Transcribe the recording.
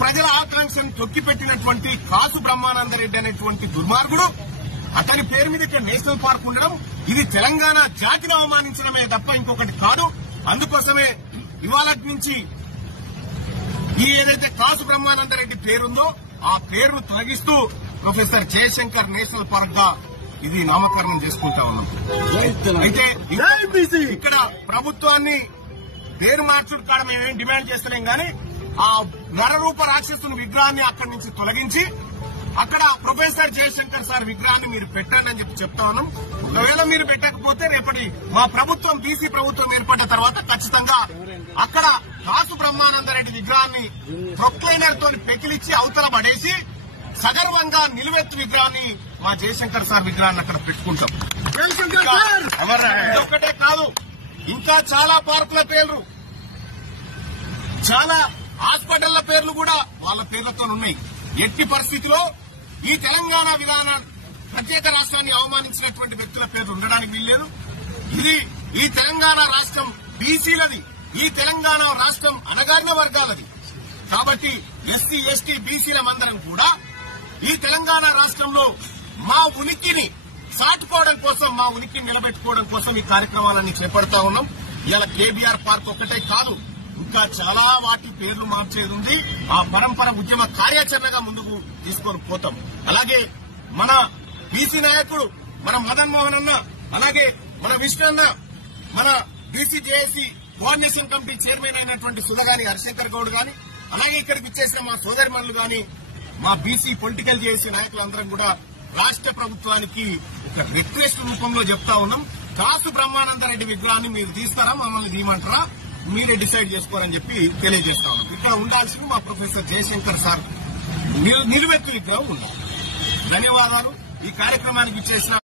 ప్రజల ఆకాంక్షను తొక్కిపెట్టినటువంటి కాసు బ్రహ్మానందరెడ్డి అనేటువంటి దుర్మార్గుడు అతని పేరు మీద ఇక్కడ నేషనల్ పార్క్ ఉండడం ఇది తెలంగాణ జాతిని అవమానించడమే తప్ప ఇంకొకటి కాదు. అందుకోసమే ఇవాళ నుంచి ఈ ఏదైతే కాసు బ్రహ్మానందరెడ్డి పేరుందో ఆ పేరును తొలగిస్తూ ప్రొఫెసర్ జయశంకర్ నేషనల్ పార్క్ గా ఇది నామకరణం చేసుకుంటా ఉన్నాం. అయితే ఇక్కడ ప్రభుత్వాన్ని పేరు మార్చుడు కాడ మేమేం డిమాండ్ చేస్తలేం గానీ ఆ నరరూప రాక్షసుని విగ్రహాన్ని అక్కడి నుంచి తొలగించి అక్కడ ప్రొఫెసర్ జయశంకర్ సార్ విగ్రహాన్ని మీరు పెట్టండి అని చెప్పి చెప్తా ఉన్నాం. ఒకవేళ మీరు పెట్టకపోతే రేపటి మా ప్రభుత్వం బీసీ ప్రభుత్వం ఏర్పడిన తర్వాత ఖచ్చితంగా అక్కడ కాసు బ్రహ్మానందరెడ్డి విగ్రహాన్ని ప్రొక్లైనర్ తో పెకిలిచ్చి అవతల పడేసి సగర్వంగా నిలువెత్తు విగ్రహాన్ని మా జయశంకర్ సార్ విగ్రహాన్ని అక్కడ పెట్టుకుంటాం. ఇదొక్కటే కాదు, ఇంకా చాలా పార్కుల పేర్లు, చాలా హాస్పిటళ్ల పేర్లు కూడా వాళ్ళ పేర్లతో ఉన్నాయి. ఎట్టి పరిస్థితిలో ఈ తెలంగాణ విధానం ప్రత్యేక రాష్ట్రాన్ని అవమానించినటువంటి వ్యక్తుల పేర్లు ఉండడానికి వీల్లేదు. ఇది ఈ తెలంగాణ రాష్ట్రం బీసీలది, ఈ తెలంగాణ రాష్ట్రం అణగారిన వర్గాలది. కాబట్టి ఎస్సీ ఎస్టీ బీసీలమందరం కూడా ఈ తెలంగాణ రాష్ట్రంలో మా ఉనికిని చాటుకోవడం కోసం, మా ఉనికిని నిలబెట్టుకోవడం కోసం ఈ కార్యక్రమాలన్నీ చేపడతా ఉన్నాం. ఇలా కేబీఆర్ పార్క్ ఒక్కటే కాదు, ఇంకా చాలా వాటి పేర్లు మార్చేది ఉంది. ఆ పరంపర ఉద్యమ కార్యాచరణగా ముందుకు తీసుకొని పోతాం. అలాగే మన బీసీ నాయకుడు మన మదన్ మోహన్ అన్న, అలాగే మన విష్ణు అన్న, మన BC JAC coordination committee chairman అయినటువంటి సుధగాని హరిశంకర్ గౌడ్ గాని, అలాగే ఇక్కడికి ఇచ్చేసిన మా సోదరిమణులు గాని, మా బీసీ పొలిటికల్ జేఏసీ నాయకులందరం కూడా రాష్ట్ర ప్రభుత్వానికి ఒక రిక్వెస్ట్ రూపంలో చెప్తా ఉన్నాం. కాసు బ్రహ్మానందరెడ్డి విగ్రహాన్ని మీరు తీస్తారా, మమ్మల్ని తీయమంటారా, మీరే డిసైడ్ చేసుకోవాలని చెప్పి తెలియజేస్తా ఉన్నాం. ఇక్కడ ఉండాల్సింది మా ప్రొఫెసర్ జయశంకర్ సార్ నిలువెత్తు విగ్రహం ఉండాలి. ధన్యవాదాలు. ఈ కార్యక్రమానికి ఇచ్చేసిన